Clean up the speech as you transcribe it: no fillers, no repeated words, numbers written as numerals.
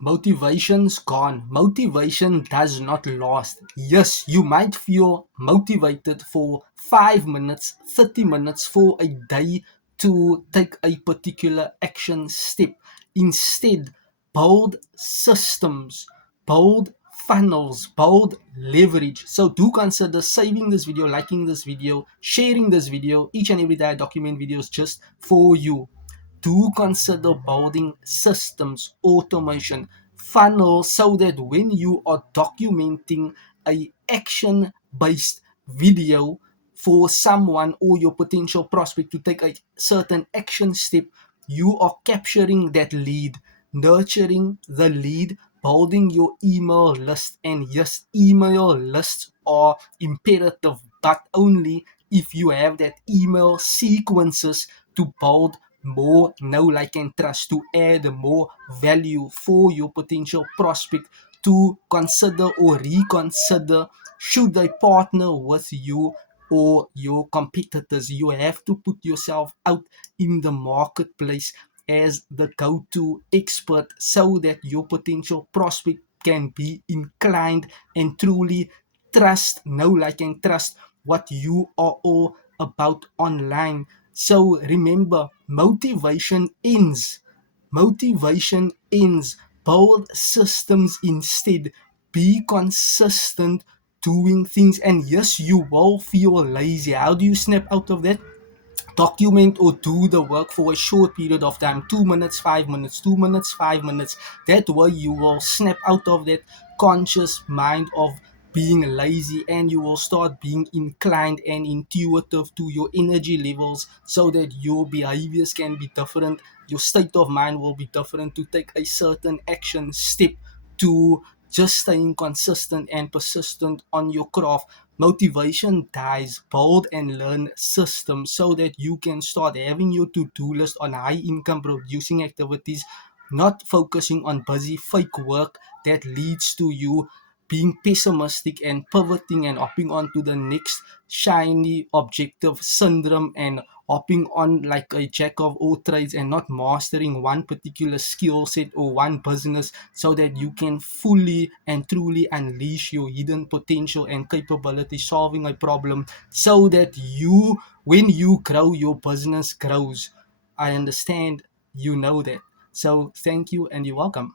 Motivation's gone. Motivation does not last. Yes, you might feel motivated for 5 minutes, 30 minutes for a day to take a particular action step. Instead, build systems, build funnels, build leverage. So do consider saving this video, liking this video, sharing this video. Each and every day I document videos just for you. Do consider building systems, automation, funnels so that when you are documenting a action based video for someone or your potential prospect to take a certain action step, you are capturing that lead, nurturing the lead, building your email list. And yes, email lists are imperative, but only if you have that email sequences to build more know, like, and trust, to add more value for your potential prospect to consider or reconsider should they partner with you or your competitors. You have to put yourself out in the marketplace as the go-to expert so that your potential prospect can be inclined and truly trust, know, like, and trust what you are all about online. So remember, motivation ends. Motivation ends. Build systems instead. Be consistent doing things. And yes, you will feel lazy. How do you snap out of that? Document or do the work for a short period of time, 2 minutes, 5 minutes, 2 minutes, 5 minutes. That way you will snap out of that conscious mind of being lazy, and you will start being inclined and intuitive to your energy levels so that your behaviors can be different, your state of mind will be different to take a certain action step to just staying consistent and persistent on your craft. Motivation dies. Build and learn systems so that you can start having your to-do list on high income producing activities, not focusing on busy fake work that leads to you being pessimistic and pivoting and hopping on to the next shiny objective syndrome and hopping on like a jack of all trades and not mastering one particular skill set or one business so that you can fully and truly unleash your hidden potential and capability solving a problem so that you, when you grow, your business grows. I understand, you know that. So thank you and you're welcome.